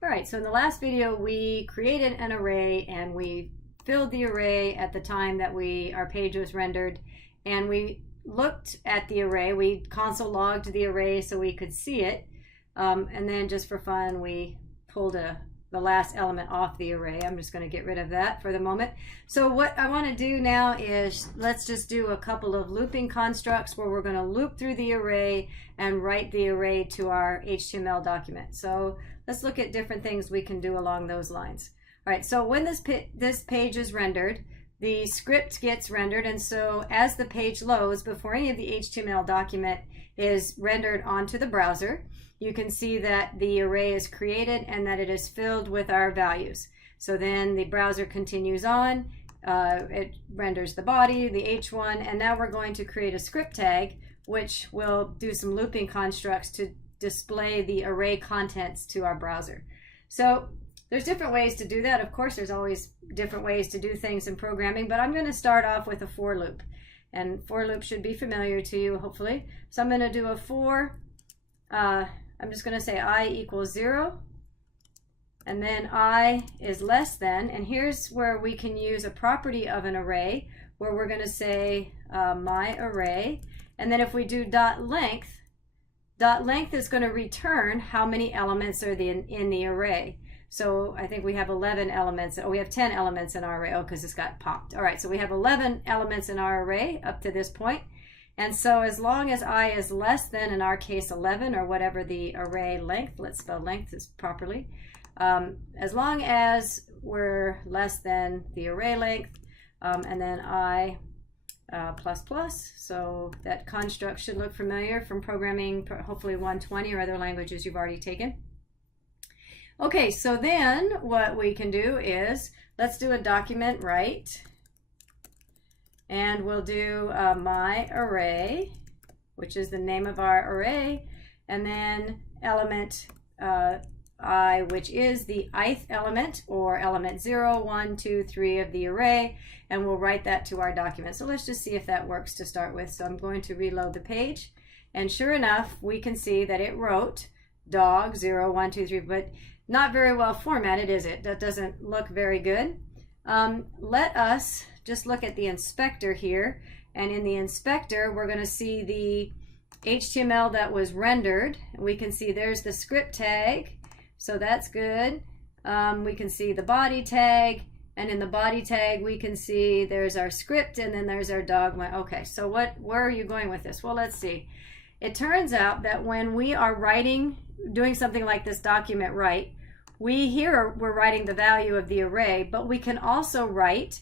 All right, so in the last video, we created an array and we filled the array at the time that our page was rendered, and we looked at the array. We console logged the array so we could see it, and then just for fun, we pulled the last element off the array. I'm just going to get rid of that for the moment. So what I want to do now is let's just do a couple of looping constructs where we're going to loop through the array and write the array to our HTML document. So let's look at different things we can do along those lines. All right, so when this page is rendered, the script gets rendered, and so as the page loads, before any of the HTML document is rendered onto the browser, you can see that the array is created and that it is filled with our values. So then the browser continues on, it renders the body, the H1, and now we're going to create a script tag which will do some looping constructs to display the array contents to our browser. So there's different ways to do that. Of course, there's always different ways to do things in programming, but I'm going to start off with a for loop. And for loop should be familiar to you, hopefully. So I'm going to do a for, I'm just going to say I equals 0, and then I is less than, and here's where we can use a property of an array, where we're going to say my array, and then if we do dot length is going to return how many elements are in the array. So I think we have 11 elements, or we have 10 elements in our array. Oh, because it's got popped. All right, so we have 11 elements in our array up to this point. And so as long as I is less than, in our case, 11, or whatever the array length, let's spell length is properly, as long as we're less than the array length, and then I plus plus, so that construct should look familiar from programming, hopefully 120 or other languages you've already taken. Okay, so then what we can do is, let's do a document write, and we'll do my array, which is the name of our array, and then element I, which is the ith element, or element 0, 1, 2, 3 of the array, and we'll write that to our document. So let's just see if that works to start with. So I'm going to reload the page, and sure enough, we can see that it wrote dog 0, 1, 2, 3, but not very well formatted, is it? That doesn't look very good. Let us just look at the inspector here, and in the inspector we're going to see the HTML that was rendered. We can see there's the script tag, so that's good. We can see the body tag, and in the body tag we can see there's our script, and then there's our dog. Okay, so where are you going with this? Well, let's see. It turns out that when we are doing something like this document write, we're writing the value of the array, but we can also write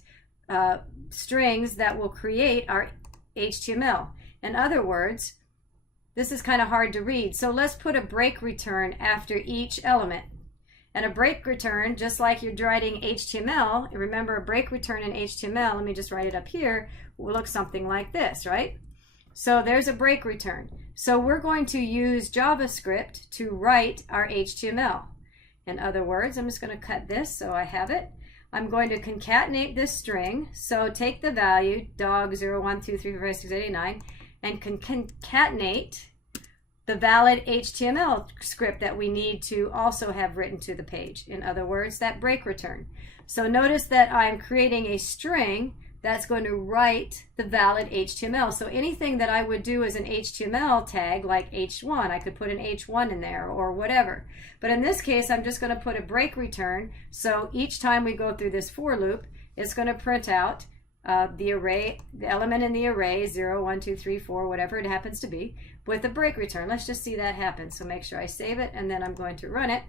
strings that will create our HTML. In other words, this is kind of hard to read, so let's put a break return after each element. And a break return, just like you're writing HTML, remember a break return in HTML, let me just write it up here, will look something like this, right? So there's a break return. So we're going to use JavaScript to write our HTML. In other words, I'm just going to cut this so I have it. I'm going to concatenate this string. So take the value dog 0, 1, 2, 3, 4, 5, 6, 7, 8, 9 and concatenate the valid HTML script that we need to also have written to the page. In other words, that break return. So notice that I'm creating a string that's going to write the valid HTML. So anything that I would do as an HTML tag, like H1, I could put an H1 in there or whatever. But in this case, I'm just going to put a break return. So each time we go through this for loop, it's going to print out the array, the element in the array, 0, 1, 2, 3, 4, whatever it happens to be, with a break return. Let's just see that happen. So make sure I save it, and then I'm going to run it,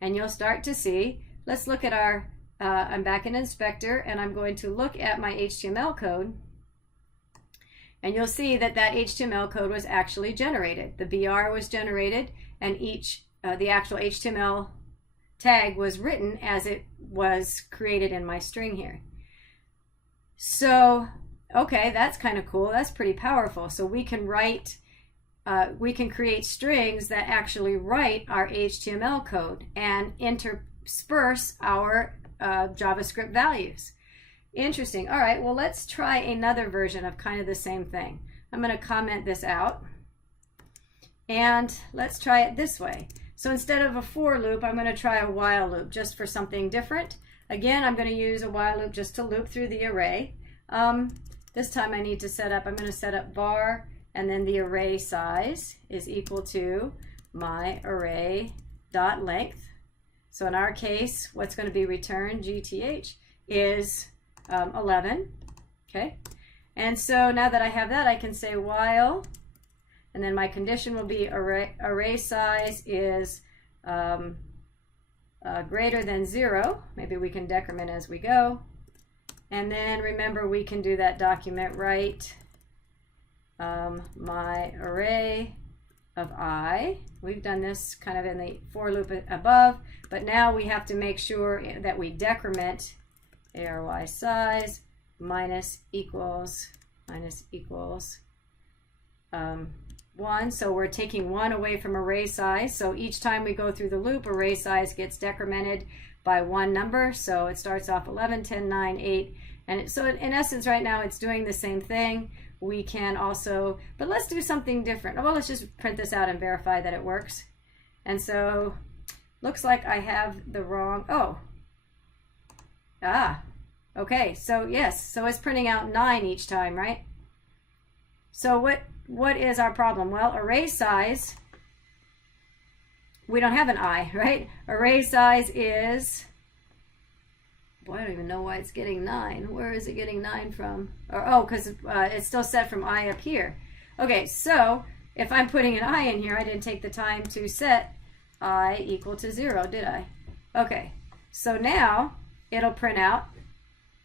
and you'll start to see. Let's look at our I'm back in Inspector, and I'm going to look at my HTML code, and you'll see that that HTML code was actually generated. The BR was generated, and the actual HTML tag was written as it was created in my string here. So, okay, that's kind of cool. That's pretty powerful. So we can create strings that actually write our HTML code and intersperse our JavaScript values. Interesting. All right, well, let's try another version of kind of the same thing. I'm going to comment this out, and let's try it this way. So instead of a for loop, I'm going to try a while loop just for something different. Again, I'm going to use a while loop just to loop through the array. This time I need to set up, I'm going to set up var, and then the array size is equal to my array dot length. So in our case, what's going to be returned, GTH, is 11. Okay. And so now that I have that, I can say while, and then my condition will be array size is greater than 0. Maybe we can decrement as we go. And then remember, we can do that document write my array of I. We've done this kind of in the for loop above, but now we have to make sure that we decrement ARY size minus equals 1. So we're taking 1 away from array size. So each time we go through the loop, array size gets decremented by 1 number. So it starts off 11, 10, 9, 8. And so in essence right now it's doing the same thing. We can also, but let's do something different. Well, let's just print this out and verify that it works. And so looks like I have the wrong, okay, so yes, so it's printing out 9 each time, right? So what is our problem? Well, array size, we don't have an I, right? Array size is, boy, I don't even know why it's getting 9. Where is it getting 9 from? Or, because it's still set from I up here. Okay, so if I'm putting an I in here, I didn't take the time to set I equal to 0, did I? Okay, so now it'll print out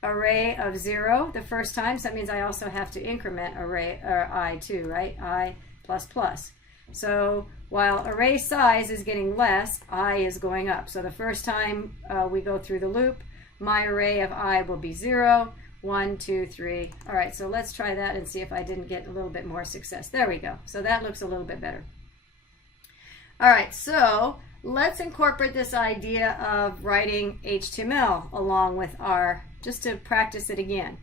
array of 0 the first time, so that means I also have to increment array or I too, right? I plus plus. So while array size is getting less, I is going up. So the first time we go through the loop, my array of I will be 0, 1, 2, 3. All right, so let's try that and see if I didn't get a little bit more success. There we go. So that looks a little bit better. All right, so let's incorporate this idea of writing HTML along with our, just to practice it again.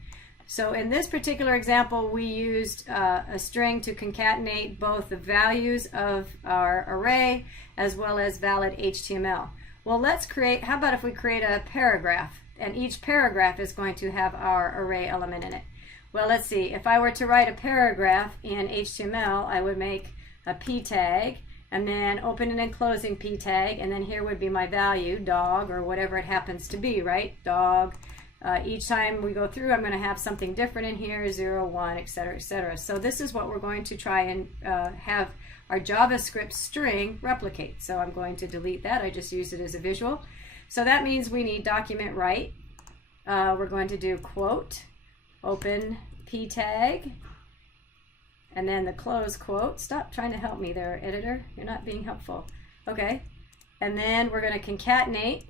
So in this particular example, we used a string to concatenate both the values of our array as well as valid HTML. Well, let's create, how about if we create a paragraph, and each paragraph is going to have our array element in it. Well, let's see, if I were to write a paragraph in HTML, I would make a p tag, and then open and closing p tag, and then here would be my value, dog, or whatever it happens to be, right? Dog. Each time we go through, I'm going to have something different in here, 0, 1, etc., etc. So this is what we're going to try and have our JavaScript string replicate. So I'm going to delete that. I just used it as a visual. So that means we need document write. We're going to do quote, open p tag, and then the close quote. Stop trying to help me there, editor. You're not being helpful. Okay. And then we're going to concatenate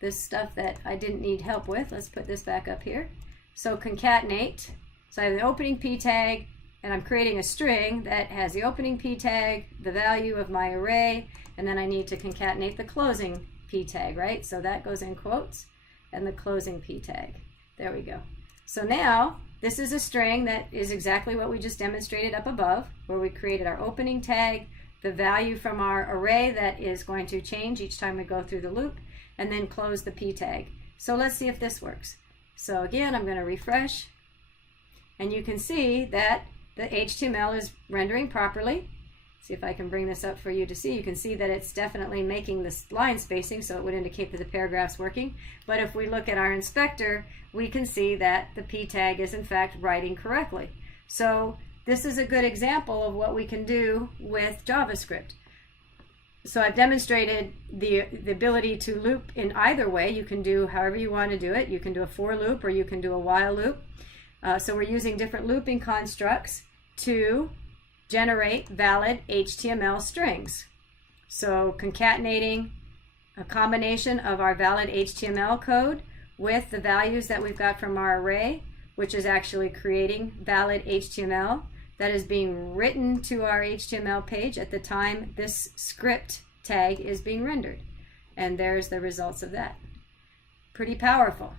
this stuff that I didn't need help with. Let's put this back up here. So concatenate. So I have the opening p tag, and I'm creating a string that has the opening p tag, the value of my array, and then I need to concatenate the closing p tag, right? So that goes in quotes, and the closing p tag. There we go. So now this is a string that is exactly what we just demonstrated up above, where we created our opening tag, the value from our array that is going to change each time we go through the loop, and then close the p tag. So let's see if this works. So again, I'm going to refresh, and you can see that the HTML is rendering properly. See if I can bring this up for you to see. You can see that it's definitely making this line spacing, so it would indicate that the paragraph's working. But if we look at our inspector, we can see that the p tag is in fact writing correctly. So this is a good example of what we can do with JavaScript. So I've demonstrated the ability to loop in either way. You can do however you want to do it. You can do a for loop or you can do a while loop. So we're using different looping constructs to generate valid HTML strings. So concatenating a combination of our valid HTML code with the values that we've got from our array, which is actually creating valid HTML that is being written to our HTML page at the time this script tag is being rendered. And there's the results of that. Pretty powerful.